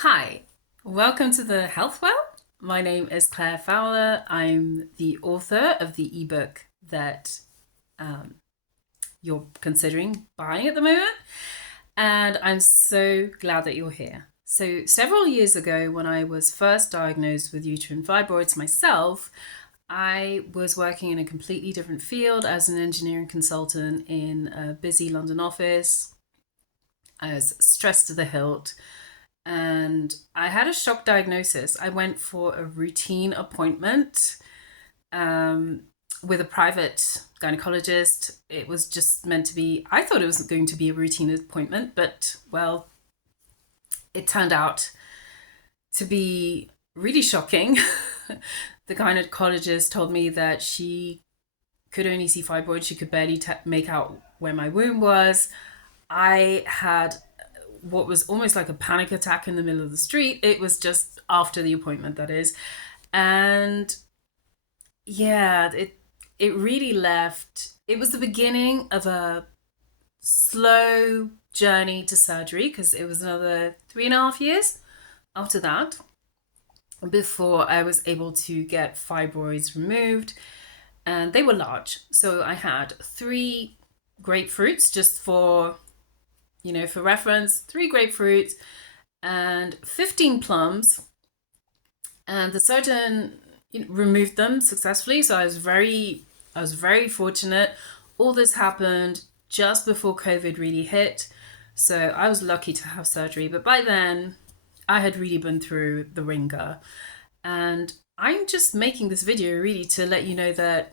Hi, welcome to the Health Well. My name is Claire Fowler. I'm the author of the ebook that um, you're considering buying at the moment, and I'm so glad that you're here. So, several years ago, when I was first diagnosed with uterine fibroids myself, I was working in a completely different field as an engineering consultant in a busy London office. I was stressed to the hilt and I had a shock diagnosis. I went for a routine appointment um, with a private gynecologist. It was just meant to be, I thought it was going to be a routine appointment, but well, it turned out to be really shocking. The gynecologist told me that she could only see fibroids, she could barely make out where my womb was. I had what was almost like a panic attack in the middle of the street. It was just after the appointment, that is. And yeah, it really left. It was the beginning of a slow journey to surgery because it was another 3.5 years after that before I was able to get fibroids removed. And they were large. So I had 3 grapefruits, just for reference, 3 grapefruits and 15 plums. And the surgeon removed them successfully. So I was very fortunate. All this happened just before COVID really hit. So I was lucky to have surgery. But by then, I had really been through the ringer. And I'm just making this video really to let you know that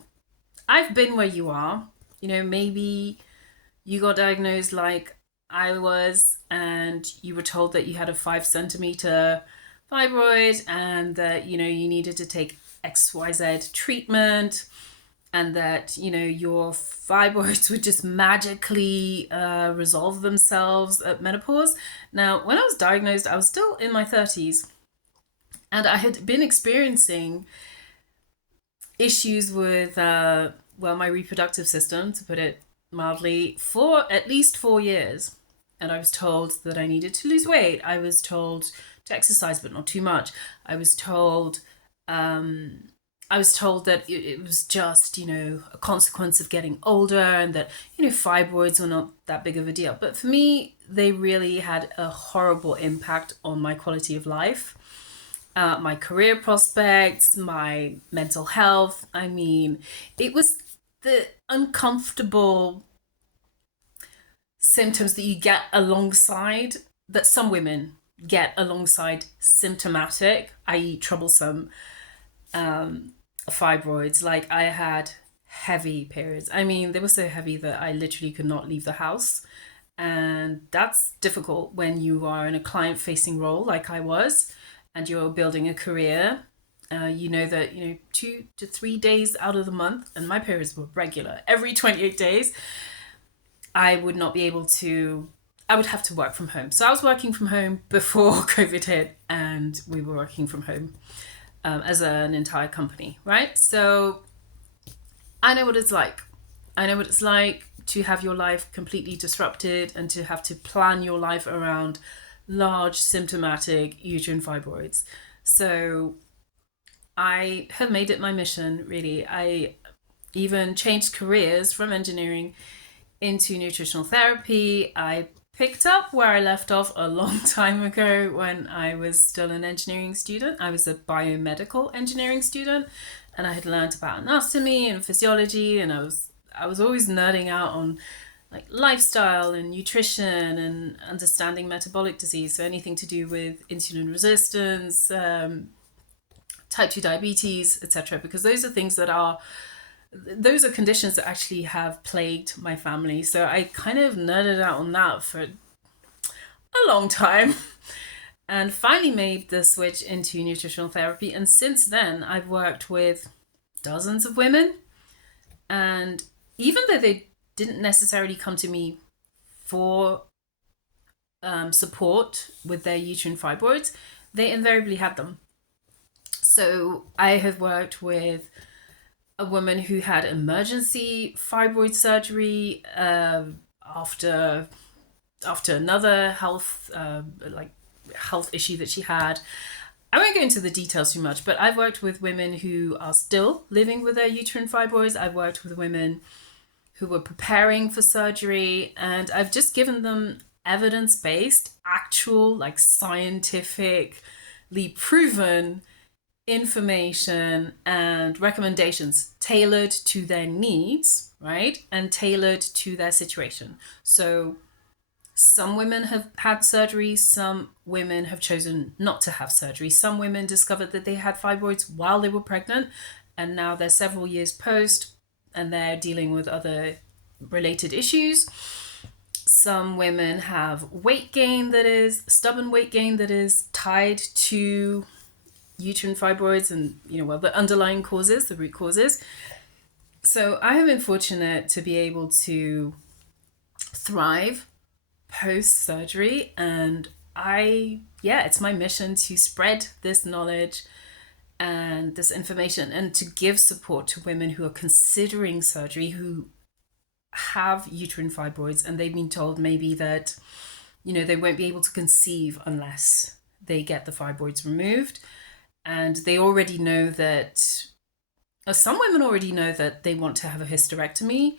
I've been where you are. Maybe you got diagnosed like I was, and you were told that you had a 5 centimeter fibroid and that, you needed to take XYZ treatment and that, your fibroids would just magically resolve themselves at menopause. Now, when I was diagnosed, I was still in my 30s and I had been experiencing issues with, my reproductive system, to put it mildly, for at least 4 years. And I was told that I needed to lose weight. I was told to exercise, but not too much. I was told, that it was just, a consequence of getting older, and that, fibroids were not that big of a deal. But for me, they really had a horrible impact on my quality of life, my career prospects, my mental health. I mean, it was the uncomfortable symptoms that you get alongside, that some women get alongside symptomatic, i.e., troublesome fibroids. Like, I had heavy periods. I mean, they were so heavy that I literally could not leave the house. And that's difficult when you are in a client facing role like I was and you're building a career. You know that 2 to 3 days out of the month, and my periods were regular every 28 days, I would not be able to, I would have to work from home. So I was working from home before COVID hit, and we were working from home as an entire company, right? So I know what it's like. I know what it's like to have your life completely disrupted and to have to plan your life around large symptomatic uterine fibroids. So I have made it my mission, really. I even changed careers from engineering into nutritional therapy. I picked up where I left off a long time ago when I was still an engineering student. I was a biomedical engineering student, and I had learned about anatomy and physiology, and I was always nerding out on like lifestyle and nutrition and understanding metabolic disease. So anything to do with insulin resistance, type 2 diabetes, etc., because those are conditions that actually have plagued my family. So I kind of nerded out on that for a long time and finally made the switch into nutritional therapy. And since then, I've worked with dozens of women. And even though they didn't necessarily come to me for support with their uterine fibroids, they invariably had them. So I have worked with a woman who had emergency fibroid surgery after another health health issue that she had. I won't go into the details too much, but I've worked with women who are still living with their uterine fibroids. I've worked with women who were preparing for surgery, and I've just given them evidence-based, actual, like scientifically proven information and recommendations tailored to their needs, right? And tailored to their situation. So some women have had surgery, some women have chosen not to have surgery. Some women discovered that they had fibroids while they were pregnant, and now they're several years post and they're dealing with other related issues. Some women have weight gain that is stubborn weight gain that is tied to uterine fibroids and, the underlying causes, the root causes. So I have been fortunate to be able to thrive post-surgery, and it's my mission to spread this knowledge and this information and to give support to women who are considering surgery, who have uterine fibroids, and they've been told maybe that, they won't be able to conceive unless they get the fibroids removed. And they already know that, some women already know that they want to have a hysterectomy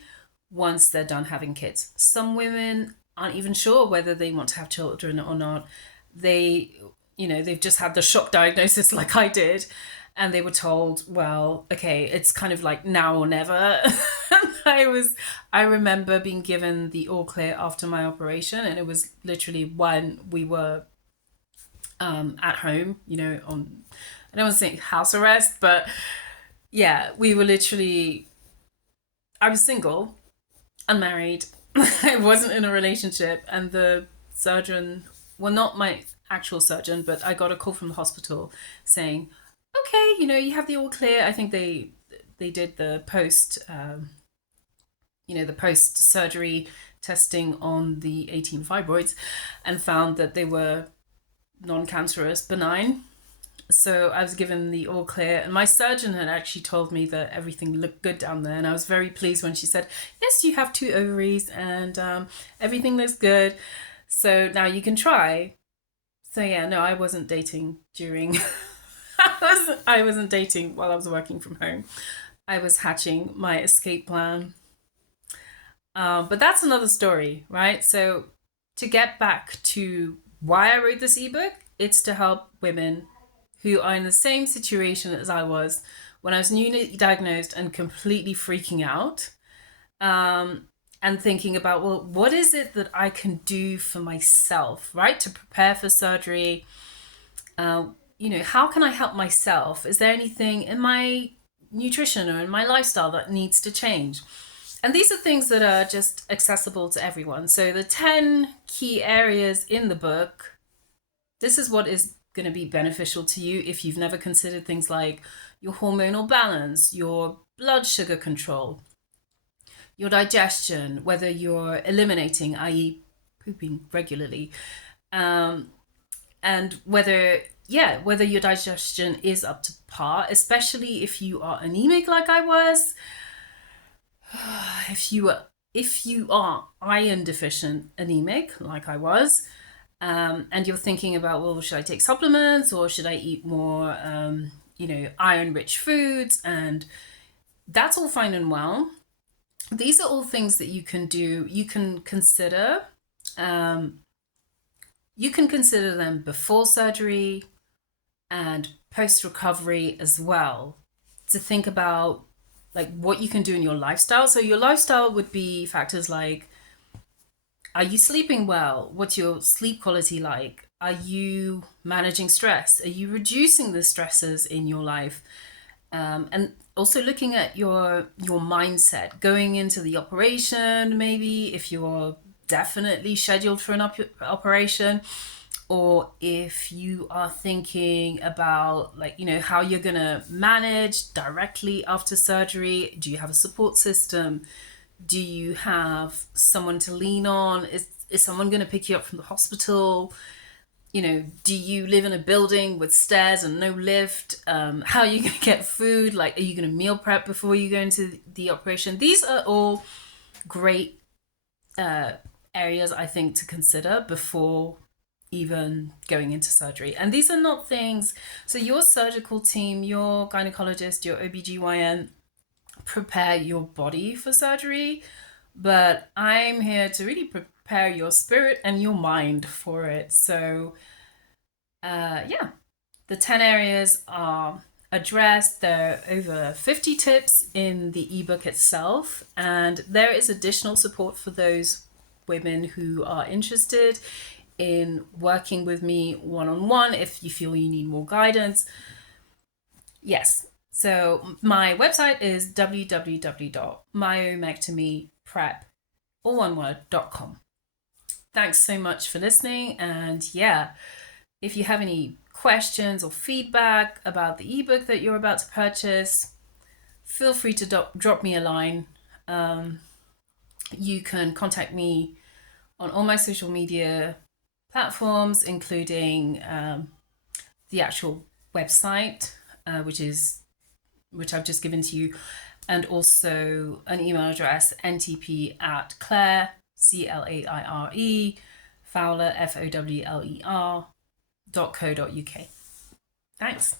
once they're done having kids. Some women aren't even sure whether they want to have children or not. They've just had the shock diagnosis like I did, and they were told, well, okay, it's kind of like now or never. I remember being given the all clear after my operation, and it was literally when we were at home, on, I don't want to say house arrest, but yeah, we were literally, I was single, unmarried, I wasn't in a relationship, and the surgeon, well, not my actual surgeon, but I got a call from the hospital saying, okay, you have the all clear. I think they did the post, the post surgery testing on the 18 fibroids and found that they were non-cancerous, benign. So I was given the all clear, and my surgeon had actually told me that everything looked good down there, and I was very pleased when she said, yes, you have 2 ovaries and everything looks good, so now you can try. So yeah, no, I wasn't dating during I wasn't dating while I was working from home. I was hatching my escape plan. But that's another story, right? So to get back to why I wrote this ebook, it's to help women who are in the same situation as I was when I was newly diagnosed and completely freaking out, and thinking about, well, what is it that I can do for myself, right? To prepare for surgery. How can I help myself? Is there anything in my nutrition or in my lifestyle that needs to change? And these are things that are just accessible to everyone. So the 10 key areas in the book, this is what is going to be beneficial to you if you've never considered things like your hormonal balance, your blood sugar control, your digestion, whether you're eliminating, i.e. pooping regularly, and whether your digestion is up to par, especially if you are anemic like I was, if you are iron deficient anemic like I was, and you're thinking about, well, should I take supplements or should I eat more, iron-rich foods? And that's all fine and well. These are all things that you can do. You can consider. You can consider them before surgery and post-recovery as well, to think about like what you can do in your lifestyle. So your lifestyle would be factors like, are you sleeping well? What's your sleep quality like? Are you managing stress? Are you reducing the stresses in your life? And also looking at your mindset going into the operation, maybe if you're definitely scheduled for an operation, or if you are thinking about how you're going to manage directly after surgery. Do you have a support system? Do you have someone to lean on? Is someone going to pick you up from the hospital? Do you live in a building with stairs and no lift? How are you going to get food? Are you going to meal prep before you go into the operation? These are all great areas, I think, to consider before even going into surgery. And these are not things, so your surgical team, your gynecologist, your OBGYN prepare your body for surgery, but I'm here to really prepare your spirit and your mind for it. So yeah, the 10 areas are addressed. There are over 50 tips in the ebook itself, and there is additional support for those women who are interested in working with me one-on-one if you feel you need more guidance. Yes. So my website is www.myomectomyprep.com. Thanks so much for listening. And yeah, if you have any questions or feedback about the ebook that you're about to purchase, feel free to drop me a line. You can contact me on all my social media platforms, including the actual website, which I've just given to you, and also an email address, ntp@claire, CLAIRE, Fowler, FOWLER.co.uk. Thanks.